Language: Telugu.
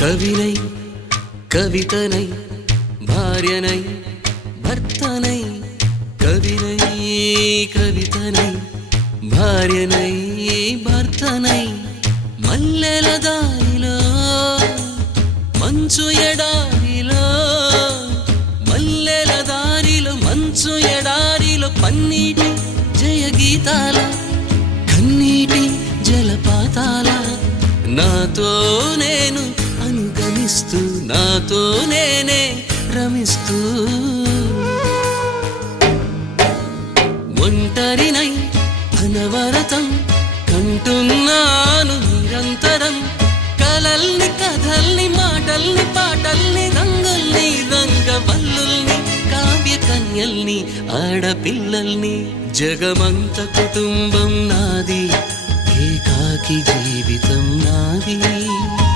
కవినై కవితనై భార్యనై భర్తనై కవినై కవితనై భార్యనై భర్తనై మల్లెల దారిలో మంచు ఎడారిలో మల్లెల దారిలో మంచు ఎడారిలో పన్నీటి జయ గీతాల కన్నీటి జలపాతాల నాతో నేను అనుగమిస్తూ నాతో నేనే రమిస్తూ ఒంటరినై అనవరతం కంటున్నాను నిరంతరం కలల్ని కథల్ని మాటల్ని పాటల్ని రంగుల్ని రంగవల్లుల్ని కావ్య కన్యల్ని ఆడపిల్లల్ని జగమంత కుటుంబం నాది ఏకాకి జీవితం నాది